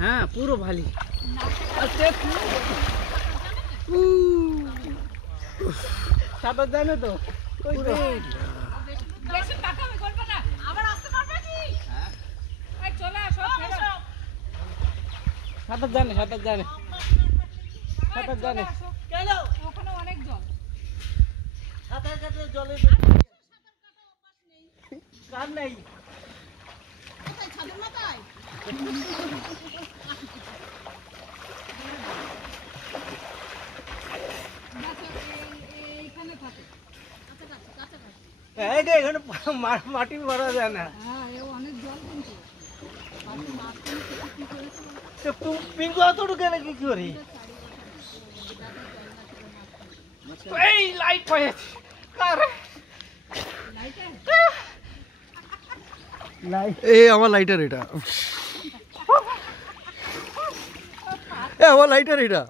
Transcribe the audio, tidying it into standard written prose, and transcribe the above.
হ্যাঁ পুরো ভালি। সাঁতার জানে তো সাঁতার জানে সাঁতার জানে সাঁতার জানে। ওখানে অনেক জল। সাঁতার কাটলে জলে কার নেই। ছাদের মাথায় এইখানে থাকে এখানে মাটি ভরা যায় না। হ্যাঁ অনেক জল কিন্তু পিঙ্কু অতটুকু কেন কি করি এই লাইট পাইছি এই আমার লাইটার এটা আমার লাইটার এটা